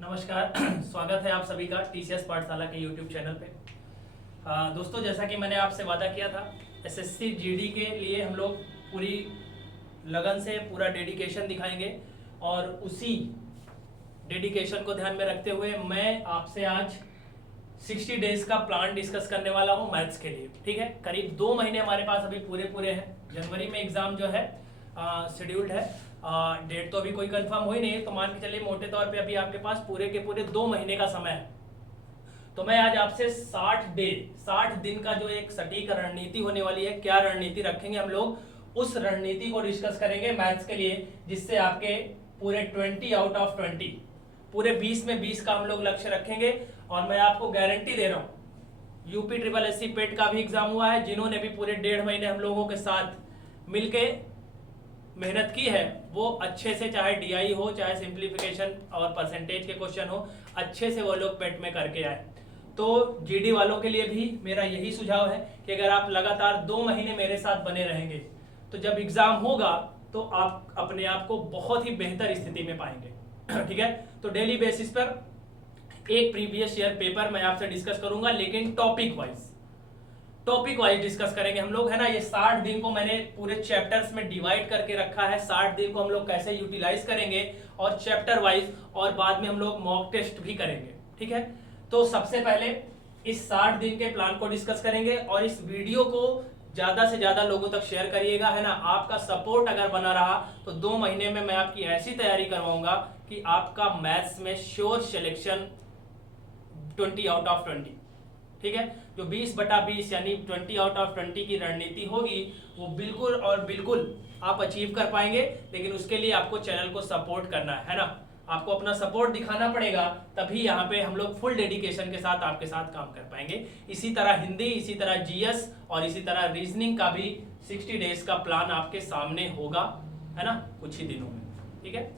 नमस्कार। स्वागत है आप सभी का टीसीएस पाठशाला के यूट्यूब चैनल पे। दोस्तों, जैसा कि मैंने आपसे वादा किया था, एसएससी जीडी के लिए हम लोग पूरी लगन से पूरा डेडिकेशन दिखाएंगे और उसी डेडिकेशन को ध्यान में रखते हुए मैं आपसे आज 60 डेज का प्लान डिस्कस करने वाला हूं मैथ्स के लिए। ठीक है, करीब 2 महीने हमारे पास अभी पूरे हैं। जनवरी में एग्जाम जो है शेड्यूल्ड है। डेट तो अभी कोई कंफर्म हुई नहीं है, तो मान के चलिए मोटे तौर पे अभी आपके पास पूरे के पूरे 2 महीने का समय है। तो मैं आज आपसे 60 दिन का जो एक सटीक रणनीति होने वाली है, क्या रणनीति रखेंगे हम लोग, उस रणनीति को डिस्कस करेंगे मैथ्स के लिए, जिससे आपके पूरे 20 आउट ऑफ 20 पूरे 20 में 20 का हम लोग लक्ष्य रखेंगे। और मैं आपको गारंटी दे रहा हूं, यूपी ट्रिपल एससी पेट का भी एग्जाम हुआ है, जिन्होंने भी पूरे 1.5 महीने हम लोगों के साथ मिलके मेहनत की है, वो अच्छे से, चाहे डीआई हो, चाहे सिंप्लीफिकेशन और परसेंटेज के क्वेश्चन हो, अच्छे से वो लोग पेट में करके आए। तो जीडी वालों के लिए भी मेरा यही सुझाव है कि अगर आप लगातार 2 महीने मेरे साथ बने रहेंगे, तो जब एग्जाम होगा तो आप अपने आप को बहुत ही बेहतर स्थिति में पाएंगे। ठीक है, तो डेली बेसिस पर एक प्रीवियस ईयर पेपर मैं आपसे डिस्कस करूंगा, लेकिन टॉपिक वाइज डिस्कस करेंगे हम लोग, है ना। ये 60 दिन को मैंने पूरे चैप्टर्स में डिवाइड करके रखा है। 60 दिन को हम लोग कैसे यूटिलाइज करेंगे और चैप्टर वाइज, और बाद में हम लोग मॉक टेस्ट भी करेंगे। ठीक है, तो सबसे पहले इस 60 दिन के प्लान को डिस्कस करेंगे और इस वीडियो को ज्यादा से ज्यादा लोगों तक शेयर करिएगा, है ना। आपका सपोर्ट अगर बना रहा तो 2 महीने में मैं आपकी ऐसी तैयारी करवाऊंगा कि आपका मैथ्स में श्योर सिलेक्शन 20 आउट ऑफ 20। ठीक है, जो 20/20 यानी 20 आउट ऑफ 20 की रणनीति होगी, वो बिल्कुल और बिल्कुल आप अचीव कर पाएंगे। लेकिन उसके लिए आपको चैनल को सपोर्ट करना है ना, आपको अपना सपोर्ट दिखाना पड़ेगा, तभी यहाँ पे हम लोग फुल डेडिकेशन के साथ आपके साथ काम कर पाएंगे। इसी तरह हिंदी, इसी तरह जीएस और इसी तरह रीजनिंग का भी 60 डेज का प्लान आपके सामने होगा, है ना, कुछ ही दिनों में। ठीक है,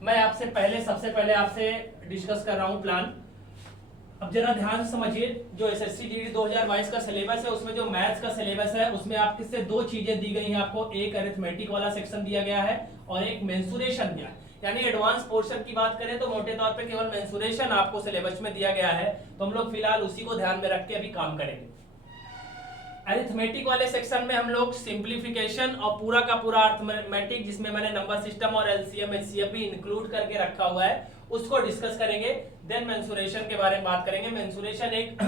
मैं आपसे सबसे पहले आपसे डिस्कस कर रहा हूँ प्लान। अब जरा ध्यान से समझिए, जो एसएससी जीडी 2022 का सिलेबस है, उसमें जो मैथ्स का सिलेबस है, उसमें आपके से 2 चीजें दी गई हैं आपको। एक अरिथमेटिक वाला सेक्शन दिया गया है और एक मेंसुरेशन दिया है। यानी एडवांस पोर्शन की बात करें तो मोटे तौर पे केवल मेंसुरेशन आपको सिलेबस में दिया गया है, तो हम लोग फिलहाल उसी को ध्यान में रख के अभी काम करेंगे। अरिथमेटिक वाले सेक्शन में हम लोग सिंप्लीफिकेशन और पूरा का पूरा अरिथमेटिक, जिसमें मैंने नंबर सिस्टम और एलसीएम एचसीएफ भी इंक्लूड करके रखा हुआ है, उसको डिस्कस करेंगे। देन मेंसुरेशन के बारे में बात करेंगे। मेंसुरेशन एक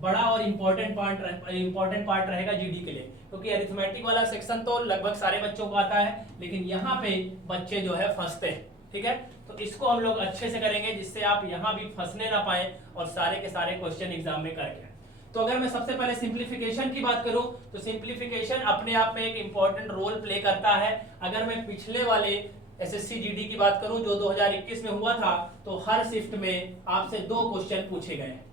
बड़ा और इंपॉर्टेंट पार्ट रहेगा जीडी के लिए, क्योंकि अरिथमेटिक वाला सेक्शन तो लगभग सारे बच्चों को आता है, लेकिन यहाँ पे बच्चे जो है फंसते हैं। ठीक है, तो इसको हम लोग अच्छे से करेंगे, जिससे आप यहाँ भी फंसने ना पाए और सारे के सारे क्वेश्चन एग्जाम में करके। तो अगर मैं सबसे पहले सिंप्लीफिकेशन की बात करूं, तो सिंप्लीफिकेशन अपने आप में एक इंपॉर्टेंट रोल प्ले करता है। अगर मैं पिछले वाले एसएससी जीडी की बात करूं जो 2021 में हुआ था, तो हर शिफ्ट में आपसे 2 क्वेश्चन पूछे गए हैं।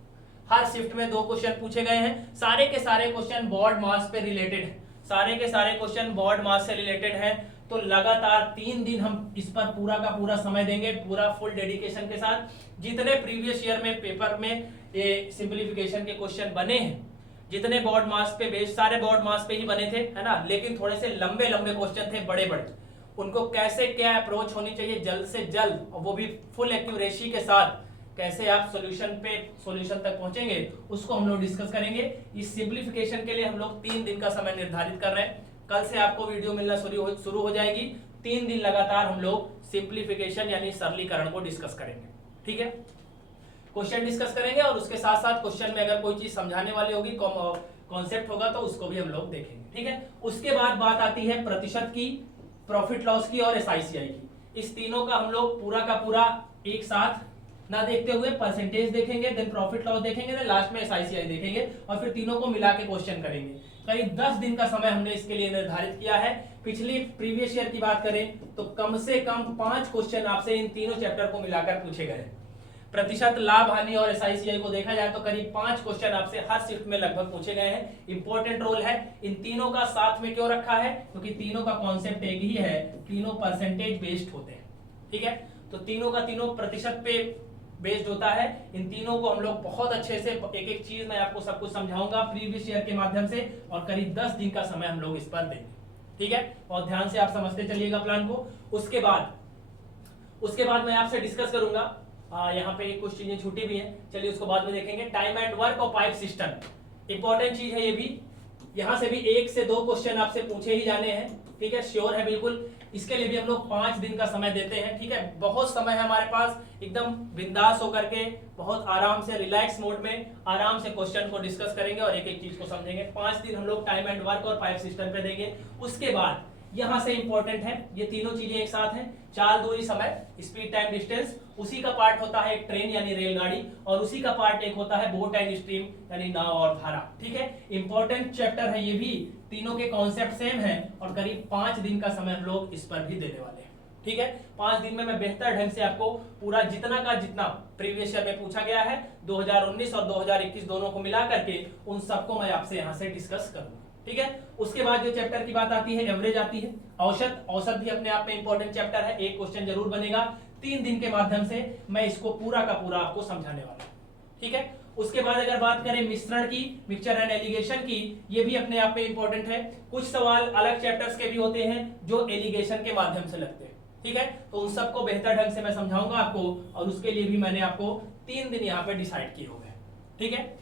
हर शिफ्ट में 2 क्वेश्चन पूछे गए हैं। सारे के सारे क्वेश्चन बोर्ड मास पे रिलेटेड है, सारे के सारे क्वेश्चन बोर्ड मास से रिलेटेड है। तो लगातार 3 दिन हम इस पर पूरा का पूरा समय देंगे, पूरा फुल डेडिकेशन के साथ। जितने प्रीवियस ईयर में पेपर में ये सिंप्लीफिकेशन के क्वेश्चन बने हैं, जितने बोर्ड मास पे बेस्ड, सारे बोर्ड मास पे ही बने थे, है ना, लेकिन थोड़े से लंबे क्वेश्चन थे, बड़े, उनको कैसे क्या अप्रोच होनी चाहिए जल्द से जल्द, और वो भी फुल एक्यूरेसी के साथ, कैसे आप सॉल्यूशन तक पहुंचेंगे, उसको हम लोग डिस्कस करेंगे। इस सिंप्लीफिकेशन के लिए हम लोग 3 दिन का समय निर्धारित कर रहे हैं। कल से आपको वीडियो मिलना शुरू हो जाएगी। 3 दिन लगातार हम लोग सिंप्लीफिकेशन यानी सरलीकरण को डिस्कस करेंगे। ठीक है, क्वेश्चन डिस्कस करेंगे और उसके साथ साथ क्वेश्चन में अगर कोई चीज समझाने वाली होगी, कॉन्सेप्ट होगा, तो उसको भी हम लोग देखेंगे। ठीक है, उसके बाद बात आती है प्रतिशत की, प्रॉफिट लॉस की और एसआईसीआई की। इस तीनों का हम लोग पूरा का पूरा एक साथ ना देखते हुए परसेंटेज देखेंगे, देन प्रॉफिट लॉस देखेंगे, देन लास्ट में एसआईसीआई देखेंगे और फिर तीनों को मिला के क्वेश्चन करेंगे। करीब 10 दिन का समय हमने इसके लिए निर्धारित किया है। पिछली प्रीवियस ईयर की बात करें तो कम से कम 5 क्वेश्चन आपसे इन तीनों चैप्टर को मिलाकर पूछे गए। प्रतिशत, लाभ, हानि और एसआईसीआई को देखा जाए तो करीब 5 क्वेश्चन आपसे हर शिफ्ट में लगभग पूछे गए हैं। इंपॉर्टेंट रोल है। इन तीनों का साथ में क्यों रखा है? क्योंकि तीनों का कॉन्सेप्ट एक ही है, तीनों परसेंटेज बेस्ड होते हैं। ठीक है, तो तीनों का तीनों प्रतिशत पे बेस्ड होता है। इन तीनों को हम लोग बहुत अच्छे से एक एक चीज मैं आपको सब कुछ समझाऊंगा प्रीवियस ईयर के माध्यम से, और करीब 10 दिन का समय हम लोग इस पर देंगे। ठीक है, और ध्यान से आप समझते चलिएगा प्लान को। उसके बाद मैं आपसे डिस्कस करूंगा यहाँ पे कुछ चीजें छूटी भी हैं, चलिए उसको बाद में देखेंगे। टाइम एंड वर्क और पाइप सिस्टम इंपॉर्टेंट चीज है ये भी। यहाँ से भी 1 से 2 क्वेश्चन आपसे पूछे ही जाने हैं, ठीक है, श्योर है बिल्कुल। इसके लिए भी हम लोग 5 दिन का समय देते हैं, ठीक है, बहुत समय है हमारे पास, एकदम बिंदास होकर के बहुत आराम से रिलैक्स मोड में आराम से क्वेश्चन को डिस्कस करेंगे और एक एक चीज को समझेंगे। 5 दिन हम लोग टाइम एंड वर्क और पाइप सिस्टम पे देंगे। उसके बाद यहाँ से इंपॉर्टेंट है, ये तीनों चीजें एक साथ हैं, चाल, दूरी, समय, स्पीड, टाइम, डिस्टेंस। उसी का पार्ट होता है एक ट्रेन यानी रेलगाड़ी, और उसी का पार्ट एक होता है बोट एंड स्ट्रीम यानी नाव और धारा, ठीक है। इंपॉर्टेंट चैप्टर है ये भी, तीनों के कॉन्सेप्ट सेम है और करीब 5 दिन का समय हम लोग इस पर भी देने वाले हैं, ठीक है। 5 दिन में मैं बेहतर ढंग से आपको पूरा जितना का जितना प्रीवियस ईयर में पूछा गया है 2019 और 2021 दोनों को मिला करके उन सबको मैं आपसे यहाँ से डिस्कस करूंगा, ठीक है। उसके बाद जो चैप्टर की बात आती है, एवरेज आती है, औसत। औसत भी अपने आप में इंपॉर्टेंट चैप्टर है, एक क्वेश्चन जरूर बनेगा। 3 दिन के माध्यम से मैं इसको पूरा का पूरा आपको समझाने वाला हूं, ठीक है। उसके बाद अगर बात करें मिश्रण की, मिक्सचर एंड एलिगेशन की, ये भी अपने आप में इंपॉर्टेंट है। कुछ सवाल अलग चैप्टर्स के भी होते हैं जो एलिगेशन के माध्यम से लगते हैं, ठीक है। तो उन सबको बेहतर ढंग से मैं समझाऊंगा आपको, और उसके लिए भी मैंने आपको 3 दिन यहाँ पे डिसाइड किए हुए हैं, ठीक है।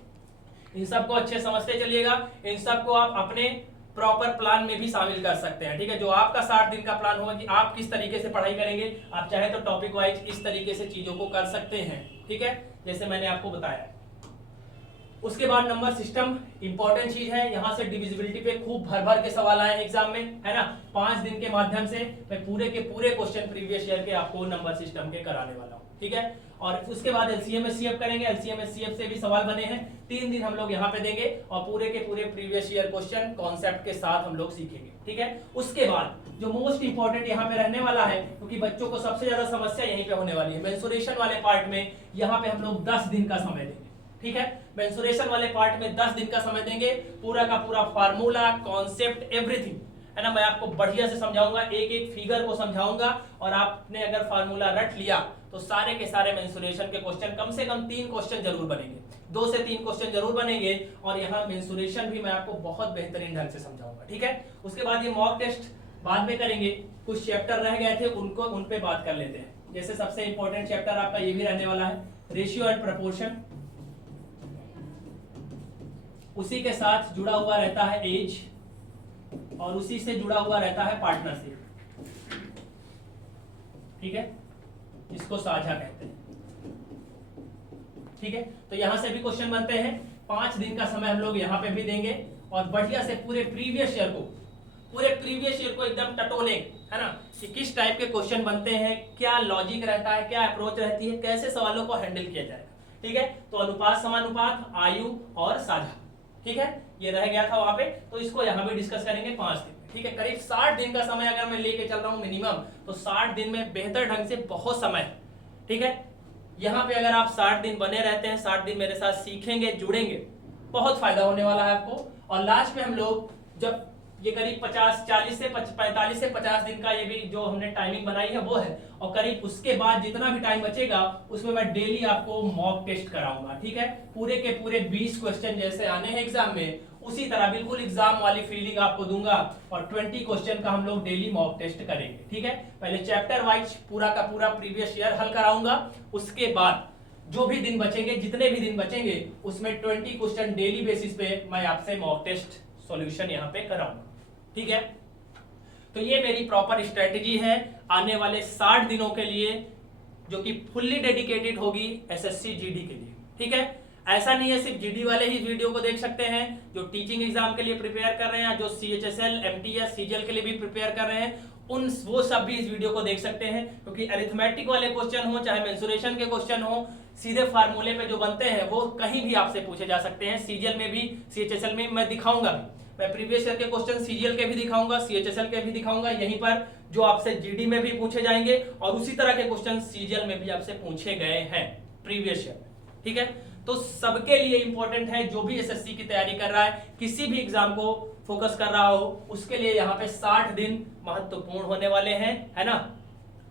इन सबको अच्छे समझते चलिएगा। इन सबको आप अपने प्रॉपर प्लान में भी शामिल कर सकते हैं, ठीक है। जो आपका 60 दिन का प्लान होगा कि आप किस तरीके से पढ़ाई करेंगे, आप चाहे तो टॉपिक वाइज इस तरीके से चीजों को कर सकते हैं, ठीक है, जैसे मैंने आपको बताया। उसके बाद नंबर सिस्टम इंपॉर्टेंट चीज है। यहाँ से डिविजिबिलिटी पे खूब भर भर के सवाल आए हैं एग्जाम में, है ना। 5 दिन के माध्यम से मैं पूरे के पूरे क्वेश्चन प्रीवियस ईयर के आपको नंबर सिस्टम के कराने वाला हूँ, ठीक है। और उसके बाद एलसीएम एचसीएफ करेंगे, एलसीएम एचसीएफ से भी सवाल बने हैं। 3 दिन हम लोग यहाँ पे देंगे और पूरे के पूरे प्रीवियस ईयर क्वेश्चन कॉन्सेप्ट के साथ हम लोग सीखेंगे, ठीक है। उसके बाद जो मोस्ट इंपॉर्टेंट यहाँ पे रहने वाला है, क्योंकि बच्चों को सबसे ज्यादा समस्या यहीं पे होने वाली है, मेंसुरेशन वाले पार्ट में यहाँ पे हम लोग 10 दिन का समय देंगे, ठीक है। मेंसुरेशन वाले पार्ट में 10 दिन का समय देंगे, पूरा का पूरा फार्मूला, कॉन्सेप्ट, एवरीथिंग, है ना, मैं आपको बढ़िया से समझाऊंगा, एक एक फिगर को समझाऊंगा। और आपने अगर फार्मूला रट लिया तो सारे के सारे मेंसुरेशन के क्वेश्चन, कम से कम 3 क्वेश्चन जरूर बनेंगे, 2 से 3 क्वेश्चन जरूर बनेंगे। और यहाँ मेंसुरेशन भी मैं आपको बहुत बेहतरीन ढंग से समझाऊंगा, ठीक है। उसके बाद ये मॉक टेस्ट बाद में करेंगे, कुछ चैप्टर रह गए थे उनको उन पे बात कर लेते हैं। जैसे सबसे इंपॉर्टेंट चैप्टर आपका ये भी रहने वाला है, रेशियो एंड प्रपोर्शन। उसी के साथ जुड़ा हुआ रहता है एज, और उसी से जुड़ा हुआ रहता है पार्टनरशिप, ठीक है, इसको साझा कहते हैं, ठीक है। तो यहां से भी क्वेश्चन बनते हैं। 5 दिन का समय हम लोग यहाँ पे भी देंगे और बढ़िया से पूरे प्रीवियस ईयर को एकदम टटोले, है ना, कि किस टाइप के क्वेश्चन बनते हैं, क्या लॉजिक रहता है, क्या अप्रोच रहती है, कैसे सवालों को हैंडल किया जाएगा, ठीक है। तो अनुपात, समानुपात, आयु और साझा, ठीक है, ये रह गया था वहां पे, तो इसको यहाँ भी डिस्कस करेंगे 5 दिन में, ठीक है। करीब 60 दिन का समय अगर मैं लेके चल रहा हूँ मिनिमम, तो 60 दिन में बेहतर ढंग से बहुत समय है, ठीक है। यहाँ पे अगर आप 60 दिन बने रहते हैं, 60 दिन मेरे साथ सीखेंगे, जुड़ेंगे, बहुत फायदा होने वाला है आपको। और लास्ट में हम लोग जब ये करीब 45 से 50 दिन का ये भी जो हमने टाइमिंग बनाई है वो है, और करीब उसके बाद जितना भी टाइम बचेगा उसमें मैं डेली आपको मॉक टेस्ट कराऊंगा, ठीक है। पूरे के पूरे 20 क्वेश्चन जैसे आने हैं एग्जाम में, उसी तरह बिल्कुल एग्जाम वाली फीलिंग आपको दूंगा, और 20 क्वेश्चन का हम लोग डेली मॉक टेस्ट करेंगे, ठीक है। पहले चैप्टर वाइज पूरा का पूरा प्रीवियस ईयर हल कराऊंगा, उसके बाद जो भी दिन बचेंगे, जितने भी दिन बचेंगे, उसमें 20 क्वेश्चन डेली बेसिस पे मैं आपसे मॉक टेस्ट सॉल्यूशन यहाँ पे कराऊंगा, ठीक है। तो ये मेरी प्रॉपर स्ट्रेटेजी है आने वाले 60 दिनों के लिए, जो कि फुल्ली डेडिकेटेड होगी एसएससी जीडी के लिए, ठीक है। ऐसा नहीं है सिर्फ जीडी वाले ही वीडियो को देख सकते हैं, जो टीचिंग एग्जाम के लिए प्रिपेयर कर रहे हैं, जो सीएचएसएल, एमटीएस, सीजीएल के लिए भी प्रिपेयर कर रहे हैं, वो सब भी इस वीडियो को देख सकते हैं, क्योंकि अरिथमेटिक वाले क्वेश्चन हो चाहे मेंसुरेशन के क्वेश्चन हो, सीधे फार्मूले पे जो बनते हैं वो कहीं भी आपसे पूछे जा सकते हैं। सीजीएल में भी, सीएचएसएल में मैं दिखाऊंगा भी, मैं प्रीवियस ईयर के क्वेश्चन सीजीएल के भी दिखाऊंगा, सीएचएसएल के भी दिखाऊंगा, यहीं पर जो आपसे जीडी में भी पूछे जाएंगे, और उसी तरह के क्वेश्चन सीजीएल में भी आपसे पूछे गए हैं प्रीवियस ईयर, ठीक है। तो सबके लिए इंपॉर्टेंट है, जो भी एसएससी की तैयारी कर रहा है, किसी भी एग्जाम को फोकस कर रहा हो, उसके लिए यहाँ पे 60 दिन महत्वपूर्ण होने वाले हैं, है ना।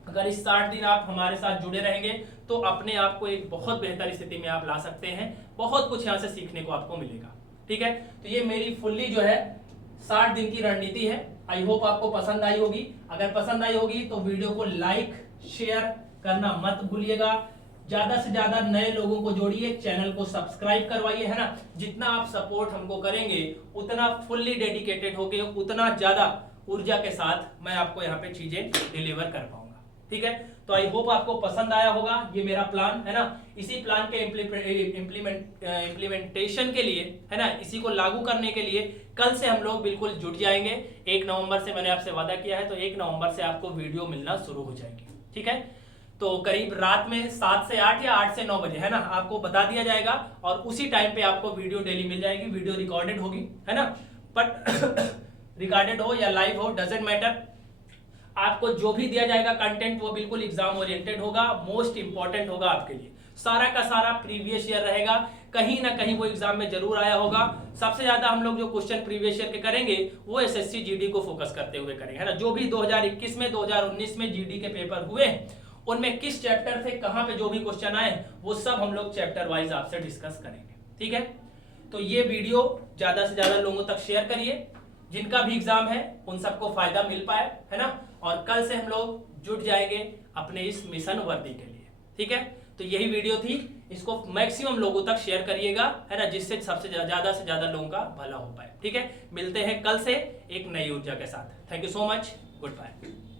अगर इस 60 दिन आप हमारे साथ जुड़े रहेंगे तो अपने आप को एक बहुत बेहतर स्थिति में आप ला सकते हैं, बहुत कुछ यहाँ से सीखने को आपको मिलेगा, ठीक है। तो ये मेरी फुल्ली जो है 60 दिन की रणनीति है। आई होप आपको पसंद आई होगी। अगर पसंद आई होगी तो वीडियो को लाइक शेयर करना मत भूलिएगा, ज्यादा से ज्यादा नए लोगों को जोड़िए, चैनल को सब्सक्राइब करवाइए, है ना। जितना आप सपोर्ट हमको करेंगे उतना फुल्ली डेडिकेटेड होके, उतना ज्यादा ऊर्जा के साथ मैं आपको यहाँ पे चीजें डिलीवर कर पाऊंगा, ठीक है। तो आई होप आपको पसंद आया होगा ये मेरा प्लान, है ना। इसी प्लान के इम्प्लीमेंटेशन के लिए, है ना, इसी को लागू करने के लिए कल से हम लोग बिल्कुल जुट जाएंगे। 1 नवंबर से मैंने आपसे वादा किया है, तो 1 नवंबर से आपको वीडियो मिलना शुरू हो जाएगी, ठीक है। तो करीब रात में 7 से 8 या 8 से 9 बजे, है ना, आपको बता दिया जाएगा और उसी टाइम पे आपको वीडियो डेली मिल जाएगी। वीडियो रिकॉर्डेड होगी, है ना, बट रिकॉर्डेड हो या लाइव हो डजेंट मैटर, आपको जो भी दिया जाएगा कंटेंट वो बिल्कुल एग्जाम ओरिएंटेड होगा, मोस्ट इंपॉर्टेंट होगा आपके लिए। सारा का सारा प्रीवियस ईयर रहेगा, कहीं ना कहीं वो एग्जाम में जरूर आया होगा। सबसे ज्यादा हम लोग जो क्वेश्चन प्रीवियस ईयर के करेंगे वो एसएससी जीडी को फोकस करते हुए करेंगे, है ना। जो भी 2021 में 2019 में जीडी के पेपर हुए उनमें किस चैप्टर थे, कहां पे जो भी क्वेश्चन आए वो सब हम लोग चैप्टर वाइज आपसे डिस्कस करेंगे, ठीक है। तो ये वीडियो ज्यादा से ज्यादा लोगों तक शेयर करिए, जिनका भी एग्जाम है उन सबको फायदा मिल पाए, है ना। और कल से हम लोग जुट जाएंगे अपने इस मिशन वर्दी के लिए, ठीक है। तो यही वीडियो थी, इसको मैक्सिमम लोगों तक शेयर करिएगा, है ना, जिससे सबसे ज्यादा से ज्यादा लोगों का भला हो पाए, ठीक है। मिलते हैं कल से एक नई ऊर्जा के साथ। Thank you so much, good bye.